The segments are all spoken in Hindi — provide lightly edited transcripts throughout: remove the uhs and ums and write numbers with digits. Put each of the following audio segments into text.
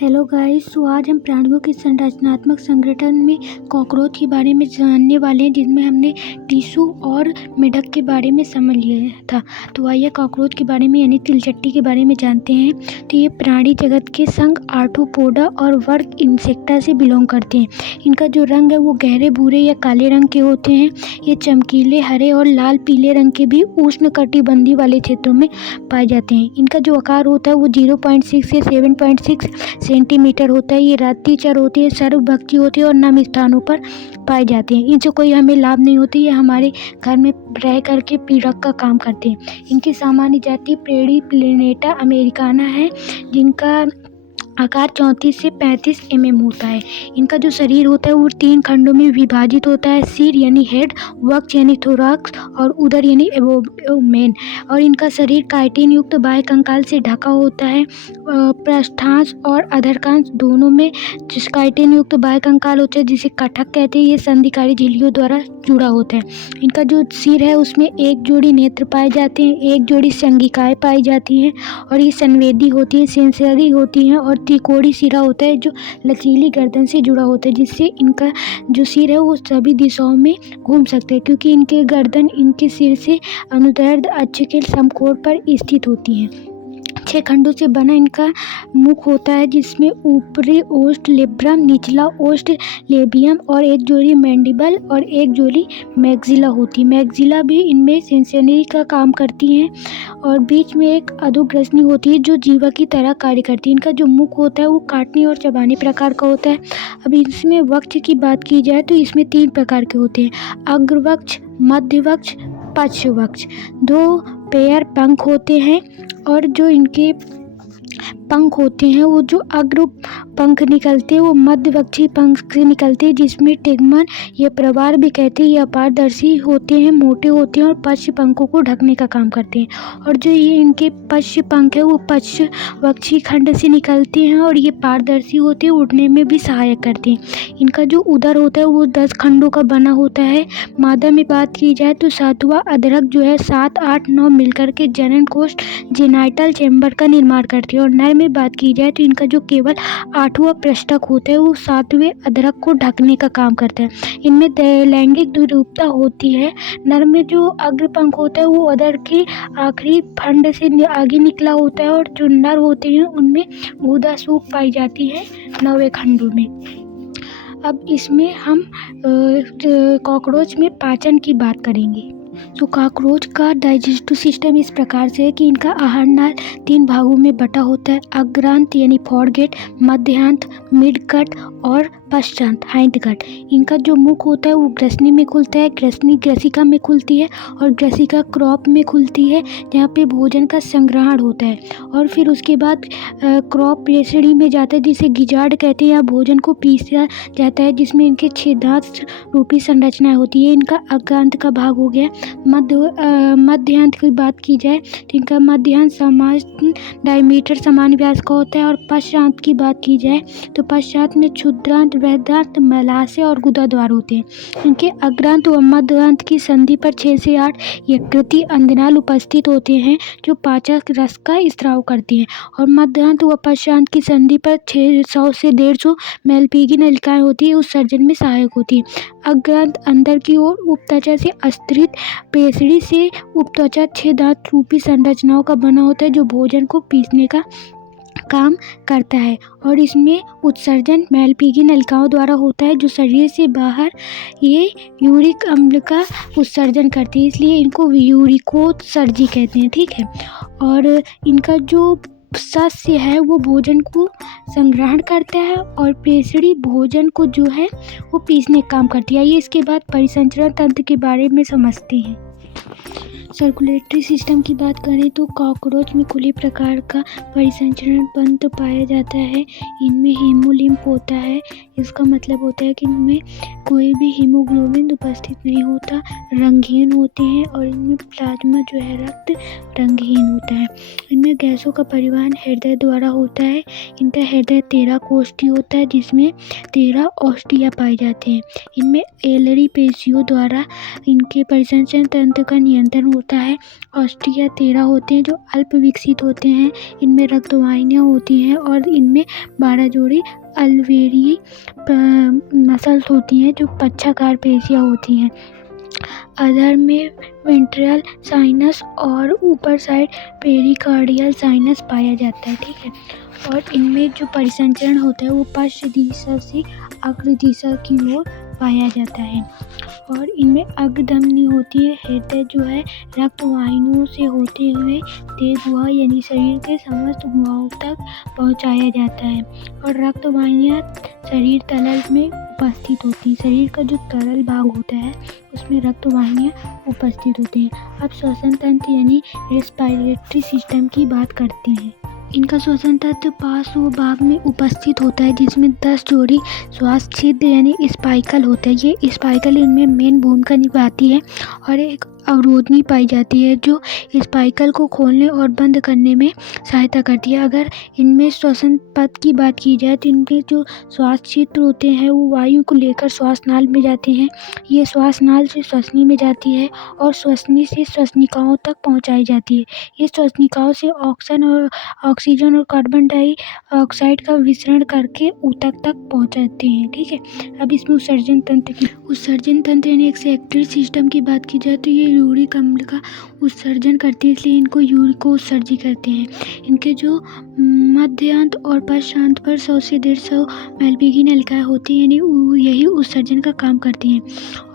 Hello guys. आज हम प्राणियों के संरचनात्मक संगठन में कॉकरोच के बारे में जानने वाले हैं, जिसमें हमने टिश्यू और मेढक के बारे में समझ लिया था। तो आइए कॉकरोच के बारे में यानी तिलचट्टी के बारे में जानते हैं। तो ये प्राणी जगत के संघ आर्थ्रोपोडा और वर्ग इंसेक्टा से बिलोंग करते हैं। इनका जो रंग है वो गहरे भूरे या काले रंग के होते हैं। ये चमकीले हरे और लाल पीले रंग के भी उष्णकटिबंधीय वाले क्षेत्रों में पाए जाते हैं। इनका जो आकार होता है वो 0.6 से 7.6 सेंटीमीटर होता है। ये रात्रिचर होती है, सर्वभक्षी होती है और नम स्थानों पर पाए जाते हैं। इनसे कोई हमें लाभ नहीं होती। ये हमारे घर में रह करके पीड़क का काम करते हैं। इनकी सामान्य जाति प्रेडी प्लेनेटा अमेरिकाना है, जिनका आकार 34 से 35 mm होता है। इनका जो शरीर होता है वो 3 खंडों में विभाजित होता है। सिर यानी हेड, वक्ष यानी थोराक्स और उदर यानी एबोमेन। और इनका शरीर काइटिन युक्त बाह्य कंकाल से ढका होता है। पृष्ठांश और अधरकांश दोनों में काइटिन युक्त बाह्य कंकाल होता है, जिसे कटक कहते हैं। ये संधिकारी झिल्लियों द्वारा जुड़ा होता है। इनका जो सिर है उसमें एक जोड़ी नेत्र पाए जाते हैं, एक जोड़ी संगिकाएं पाई जाती हैं और ये संवेदी होती है, सेंसरी होती हैं। और त्रिकोणीय सिरा होता है जो लचीली गर्दन से जुड़ा होता है, जिससे इनका जो सिर है वो सभी दिशाओं में घूम सकते हैं, क्योंकि इनके गर्दन इनके सिर से अनुदैर्ध्य अक्ष के समकोण पर स्थित होती है। 6 खंडों से बना इनका मुख होता है, जिसमें ऊपरी ओष्ठ लेब्रम, निचला ओष्ठ लेबियम और एक जोड़ी मैंडिबल और एक जोड़ी मैक्सिला होती है। मैक्सिला भी इनमें सेंसरी का काम करती हैं और बीच में एक अधोग्रसनी होती है जो जीवा की तरह कार्य करती है। इनका जो मुख होता है वो काटने और चबाने प्रकार का होता है। अब इसमें वक्ष की बात की जाए तो इसमें 3 प्रकार के होते हैं: अग्रवक्ष, मध्यवक्ष, पश्चवक्ष। 2 पेयर पंख होते हैं और जो इनके पंख होते हैं वो जो अग्र पंख निकलते हैं वो मध्यवक्षी पंख से निकलते हैं, जिसमें टिग्मन या प्रवार भी कहते हैं। ये अपारदर्शी होते हैं, मोटे होते हैं और पश्च पंखों को ढकने का काम करते हैं। और जो ये इनके पश्च पंख है वो पश्चवक्षी खंड से निकलते हैं और ये पारदर्शी होते हैं, उड़ने में भी सहायक करते हैं। इनका जो उदर होता है वो 10 खंडों का बना होता है। मादा में बात की जाए तो 7वां अधरक जो है 7, 8, 9 मिलकर के जनन कोष जेनाइटल चैम्बर का निर्माण करती है। और नर में बात की जाए तो इनका जो केवल 8वां पृष्ठक होता है वो 7वें अधरक को ढकने का काम करता है। इनमें लैंगिक द्विरूपता होती है। नर में जो अग्रपंख होता है वो अधर के आखिरी खंड से आगे निकला होता है और जो नर होते हैं उनमें गुदा सूख पाई जाती है 9वें खंडों में। अब इसमें हम कॉकरोच में पाचन की बात करेंगे। तो कॉकरोच का डाइजेस्टिव सिस्टम इस प्रकार से है कि इनका आहार नाल 3 भागों में बटा होता है: अग्रांत यानी फोरगेट, मध्यांत मिडगट और पश्चांत हाइंडगट। इनका जो मुख होता है वो ग्रसनी में खुलता है, ग्रसनी ग्रसिका में खुलती है और ग्रसिका क्रॉप में खुलती है, जहाँ पे भोजन का संग्रहण होता है। और फिर उसके बाद क्रॉप पेसड़ी में जाता है, जिसे गिजार्ड कहते हैं। या भोजन को पीसा जाता है, जिसमें इनके छेदांत रूपी संरचनाएं होती है। इनका अग्रांत का भाग हो गया। मध्यांत की बात की जाए तो इनका मध्यांत समान डायमीटर समान व्यास का होता है। और पश्चांत की बात की जाए तो पश्चात में क्षुद्रांत, वृहदांत, मलाशय और गुदाद्वार होते हैं। इनके अग्रांत व मध्यांत की संधि पर 6 से 8 यकृतीय अंगनाल उपस्थित होते हैं, जो पाचक रस का स्राव करती हैं। और मध्यांत व पश्चात की संधि पर 600 से 150 मेलपीगी नलिकाएं होती है, उत्सर्जन में सहायक होती है। अग्रांत अंदर की ओर उपत्वचा से अस्थित पेसड़ी से उपत्वचा छेदांत रूपी संरचनाओं का बना होता है, जो भोजन को पीसने का काम करता है। और इसमें उत्सर्जन मेलपीगी नलिकाओं द्वारा होता है, जो शरीर से बाहर ये यूरिक अम्ल का उत्सर्जन करती है, इसलिए इनको यूरिकोत्सर्जी कहते हैं। ठीक है। और इनका जो सस्य है वो भोजन को संग्रहण करता है और पेसड़ी भोजन को जो है वो पीसने का काम करती है। ये इसके बाद परिसंचरण तंत्र के बारे में समझते हैं। सर्कुलेटरी सिस्टम की बात करें तो कॉकरोच में खुले प्रकार का परिसंचरण तंत्र पाया जाता है। इनमें हीमोलिम्फ होता है। इसका मतलब होता है कि इनमें कोई भी हीमोग्लोबिन उपस्थित नहीं होता, रंगहीन होते हैं। और इनमें प्लाज्मा जो है रक्त रंगहीन होता है। इनमें गैसों का परिवहन हृदय द्वारा होता है। इनका हृदय 13 कोष्ठी होता है, जिसमें 13 औष्ठियाँ पाई जाती हैं। इनमें एलरी पेशियों द्वारा इनके परिसंचरण तंत्र का नियंत्रण होता है। ऑस्ट्रिया 13 होते हैं जो अल्प विकसित होते हैं। इनमें रक्तवाहिनियाँ होती हैं और इनमें 12 जोड़ी अल्वेरी मसल्स होती हैं जो पच्छाकार पेशियाँ होती हैं। अधर में वेंट्रल साइनस और ऊपर साइड पेरिकार्डियल साइनस पाया जाता है। ठीक है, और इनमें जो परिसंचरण होता है वो पश्च दिशा से अग्र दिशा की ओर पाया जाता है। और इनमें अग्रधमनी होती है। हृदय जो है रक्त वाहिनियों से होते हुए तेज गुहा यानी शरीर के समस्त गुहाओं तक पहुंचाया जाता है। और रक्त वाहिनियाँ शरीर तल में उपस्थित होती है। शरीर का जो तरल भाग होता है उसमें रक्त वाहिनियाँ उपस्थित होती हैं। अब श्वसन तंत्र यानी रेस्पिरेटरी सिस्टम की बात करते हैं। इनका श्वसन तंत्र पार्श्व भाग में उपस्थित होता है जिसमें 10 जोड़ी श्वास छिद्र यानी स्पाइकल होता है। ये स्पाइकल इनमें मेन भूमिका निभाती है और एक अवरोधनी पाई जाती है जो स्पाइकल को खोलने और बंद करने में सहायता करती है। अगर इनमें श्वसन पथ की बात की जाए तो इनके जो श्वास छिद्र होते हैं वो वायु को लेकर श्वास नाल में जाते हैं। ये श्वास नाल से श्वसनी में जाती है और श्वसनी से श्वसनिकाओं तक पहुंचाई जाती है। ये श्वसनिकाओं से ऑक्सीजन और कार्बन डाइऑक्साइड का विसरण करके ऊतक तक पहुंचाते हैं। ठीक है, अब इसमें उत्सर्जन तंत्र यानी एक्सक्रीटरी सिस्टम की बात की जाए तो ये यूरिक अम्ल का उत्सर्जन करते हैं, इसलिए इनको यूरिकोत्सर्जी कहते हैं। इनके जो मध्यांत और पश्चांत पर 100 से 150 मेलपीगी नलिकाएं होती हैं यानी यही उत्सर्जन का काम करती हैं।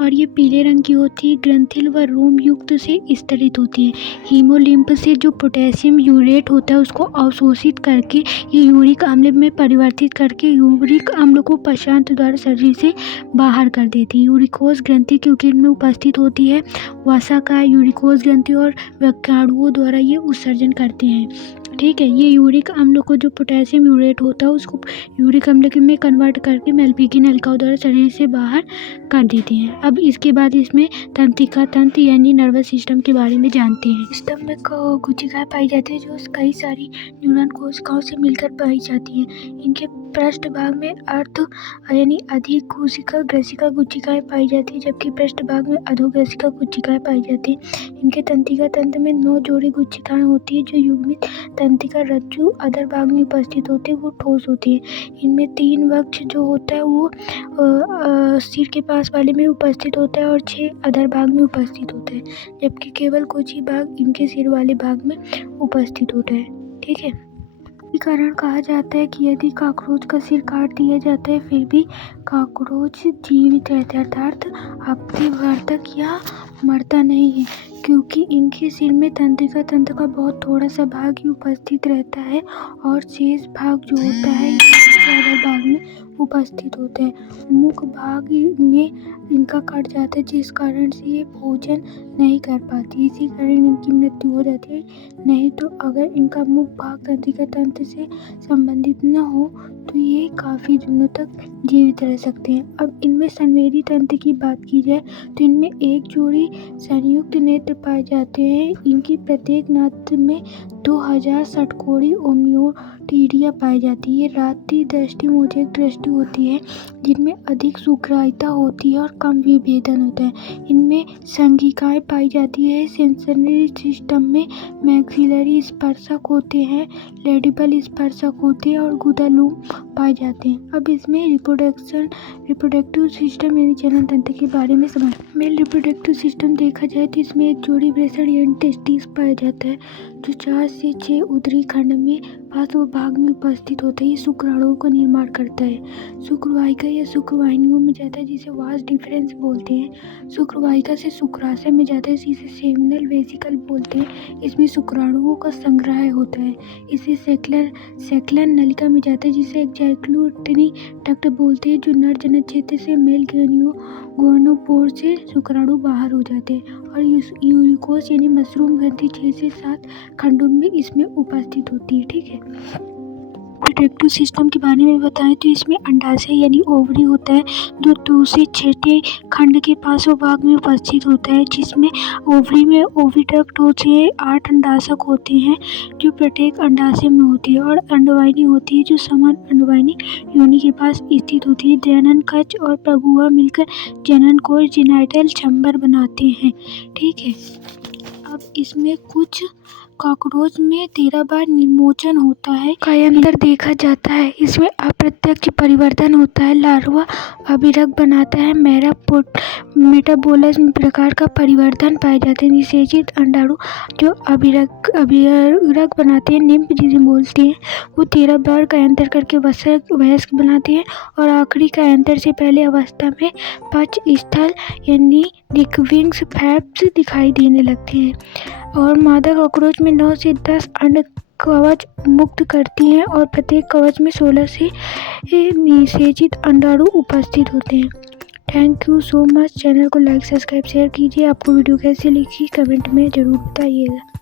और ये पीले रंग की होती है, ग्रंथिल व रोम युक्त से स्तरित होती है। हीमोलिम्फ से जो पोटेशियम यूरेट होता है उसको अवशोषित करके ये यूरिक अम्ल में परिवर्तित करके यूरिक अम्ल को पश्चांत द्वारा शरीर से बाहर कर देती है। यूरिकोज ग्रंथि क्योंकि इनमें उपस्थित होती है, वसाकाय यूरिकोज ग्रंथि और वृक्काणुओं द्वारा ये उत्सर्जन करते हैं। ठीक है, ये यूरिक अम्ल को जो पोटेशियम यूरेट होता है उसको यूरिक अम्ल में कन्वर्ट करके मेलपीगी नलिकाओं द्वारा शरीर से बाहर कर देती हैं। अब इसके बाद इसमें तंत्रिका तंत्र यानी नर्वस सिस्टम के बारे में जानते हैं। सिस्टम में कोशिकाएं पाई जाती है जो कई सारी न्यूरॉन कोशिकाओं से मिलकर पाई जाती हैं। इनके पृष्ठ भाग में अर्ध यानी अधिक कोशिका ग्रसिका गुच्छिकाएं पाई जाती है जबकि पृष्ठ भाग में अधोग्रसिका गुच्छिकाएं पाई जाती हैं। इनके तंत्रिका तंत्र में 9 जोड़ी गुच्छिकाएं होती है जो युग्मित तंत्रिका रज्जु अधर भाग में उपस्थित होती है, वो ठोस होती है। इनमें 3 वक्ष जो होता है वो सिर के पास वाले में उपस्थित होता है और 6 अधर भाग में उपस्थित होता है जबकि केवल कुछ ही भाग इनके सिर वाले भाग में उपस्थित होता है। ठीक है, कारण कहा जाता है कि यदि कॉकरोच का सिर काट दिया जाता है फिर भी कॉकरोच जीवित रहता है, अर्थात हफ्ते भर तक यह मरता नहीं है क्योंकि इनके सिर में तंत्रिका तंत्र का बहुत थोड़ा सा भाग ही उपस्थित रहता है और शेष भाग जो होता है अधर भाग में उपस्थित होते हैं। मुख भाग में इनका कट जाता है जिस कारण से ये भोजन नहीं कर पाती, इसी कारण इनकी मृत्यु हो जाती है। नहीं तो अगर इनका मुख भाग तंत्रिका तंत्र से संबंधित न हो तो ये काफ़ी दिनों तक जीवित रह सकते हैं। अब इनमें संवेदी तंत्र की बात की जाए तो इनमें 1 जोड़ी संयुक्त नेत्र पाए जाते हैं। इनकी प्रत्येक नेत्र में 2000 षटकोणी ओमनियोटिडिया पाई जाती है। ये रात्रि दृष्टि मोजेक दृष्टि होती है जिनमें अधिक सूक्ष्मता होती है और कम विभेदन होता है। इनमें संघिकाएं पाई जाती है। सेंसरी सिस्टम में मैक्सिलरी स्पर्शक होते हैं, लेडिबल स्पर्शक होते हैं और गुदालूम पाए जाते हैं। अब इसमें रिप्रोडक्टिव सिस्टम यानी जनन तंत्र के बारे में समझ। मेल रिप्रोडक्टिव सिस्टम देखा जाए तो इसमें 1 जोड़ी वृषण यानी टेस्टिस पाया जाता है जो 4 से 6 उदरी खंड में पार्श्व भाग में उपस्थित होता है। ये शुक्राणुओं का निर्माण करता है। शुक्रवाहिका या शुक्रवाहिनियों में जाता है जिसे वास डिफरेंस बोलते हैं। शुक्रवाहिका से शुक्राशय में जाता है जिसे सेमिनल वेसिकल बोलते हैं। इसमें शुक्राणुओं का संग्रह होता है। इसे सेक्युलर नलिका में जाता है जिसे एग्जैक्यूलेटरी डक्ट बोलते हैं जो नर जनन क्षेत्र से मेल गोनोपोर से शुक्राणु बाहर हो जाते हैं। और यूरिकोस यानी मशरूम ग्रंथि 6 से 7 खंडों में इसमें उपस्थित होती है। ठीक है, रिप्रोडक्टिव सिस्टम के बारे में बताएं तो इसमें अंडाशय यानी ओवरी होता है जो 2 से 6 खंड के पार्श्व भाग में उपस्थित होता है जिसमें ओवरी में ओविडक्ट 2 से 8 अंडाशक होते हैं जो प्रत्येक अंडाशय में होती है। और अंडवाहिनी होती है जो समान अंडवाहिनी योनि के पास स्थित होती है। जनन कक्ष और प्रगुआ मिलकर जनन कोश जेनाइटल चैम्बर बनाते हैं। ठीक है, अब इसमें कुछ कॉकरोच में 13 बार निमोचन होता है का अंतर देखा जाता है। इसमें अप्रत्यक्ष परिवर्तन होता है। लार्वा अभिरक बनाता है। मेटाबोलिज्म प्रकार का परिवर्तन पाए जाते हैं। निषेचित अंडाणु जो अभिरक बनाते हैं, निम्फ जिसे बोलते हैं, वो 13 बार का अंतर करके वयस्क बनाते हैं और आखिरी का अंतर से पहले अवस्था में पक्ष स्थल यानी रिकविंग्स फ्लैप्स दिखाई देने लगते हैं। और मादा कॉकरोच में 9 से 10 अंड कवच मुक्त करती हैं और प्रत्येक कवच में 16 से निषेचित अंडाणु उपस्थित होते हैं। Thank you so much. Channel को लाइक, सब्सक्राइब, शेयर कीजिए। आपको वीडियो कैसी लगी कमेंट में ज़रूर बताइएगा।